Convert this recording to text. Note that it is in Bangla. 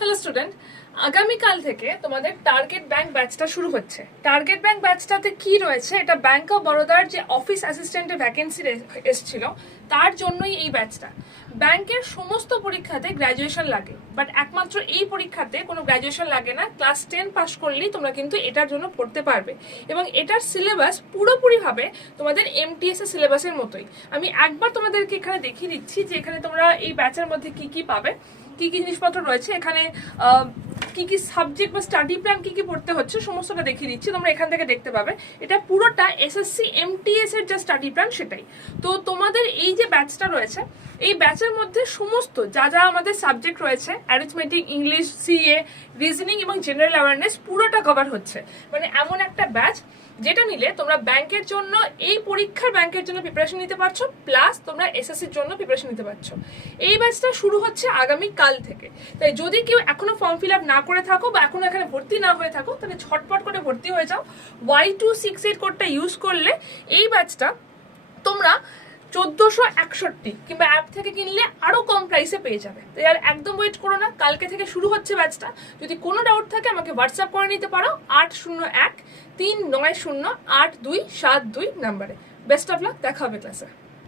হ্যালো স্টুডেন্ট, আগামীকাল থেকে তোমাদের টার্গেট ব্যাংক ব্যাচটা শুরু হচ্ছে। টার্গেট ব্যাংক ব্যাচটাতে কি রয়েছে, এটা ব্যাংক অফ বরোদার যে অফিস অ্যাসিস্ট্যান্টের ভ্যাকেন্সি এসেছিল তার জন্যই এই ব্যাচটা। ব্যাংকের সমস্ত পরীক্ষাতে গ্র্যাজুয়েশন লাগে, বাট একমাত্র এই পরীক্ষাতে কোনো গ্র্যাজুয়েশন লাগে না। ক্লাস 10 পাস করলেই তোমরা কিন্তু এটার জন্য পড়তে পারবে, এবং এটার সিলেবাস পুরোপুরিভাবে তোমাদের এমটিএস এর সিলেবাসের মতোই। আমি একবার তোমাদেরকে এখানে দেখিয়ে দিচ্ছি যে এখানে তোমরা এই ব্যাচের মধ্যে কি কি পাবে, কি কি জিনিসপত্র রয়েছে, এখানে কি কি সাবজেক্ট বা স্টাডি প্ল্যান কি কি পড়তে হচ্ছে সমস্তটা দেখিয়ে দিচ্ছি। তোমরা এখান থেকে দেখতে পাবে এটা পুরোটা এসএসসি এমটিএস এর যে স্টাডি প্ল্যান সেটাই। তো তোমাদের এই যে ব্যাচটা রয়েছে, এই ব্যাচের মধ্যে সমস্ত যা যা আমাদের সাবজেক্ট রয়েছে, অ্যারিথমেটিক, ইংলিশ, সিএ, রিজনিং এবং জেনারেল অ্যাওয়ারনেস পুরোটা কভার হচ্ছে। মানে এমন একটা ব্যাচ যেটা নিলে তোমরা ব্যাংকের জন্য, এই পরীক্ষার ব্যাংকের জন্য প্রিপারেশন নিতে পারছো, প্লাস তোমরা এসএসসির জন্য প্রিপারেশন নিতে পারছো। এই ব্যাচটা শুরু হচ্ছে আগামী কাল থেকে। তাই যদি কেউ এখনো ফর্ম ফিল আপ না করে থাকো বা এখনো এখানে ভর্তি না হয়ে থাকো, তাহলে ঝটপট করে ভর্তি হয়ে যাও। Y268 কোডটা ইউজ করলে এই ব্যাচটা তোমরা 1461 কিংবা অ্যাপ থেকে কিনলে আরো কম প্রাইসে পেয়ে যাবে। তাই আর একদম ওয়েট করো না, কালকে থেকে শুরু হচ্ছে ব্যাচটা। যদি কোনো ডাউট থাকে আমাকে হোয়াটসঅ্যাপ করে নিতে পারো 801 390 8272 নাম্বারে। বেস্ট অফ লাক, দেখা হবে ক্লাসে।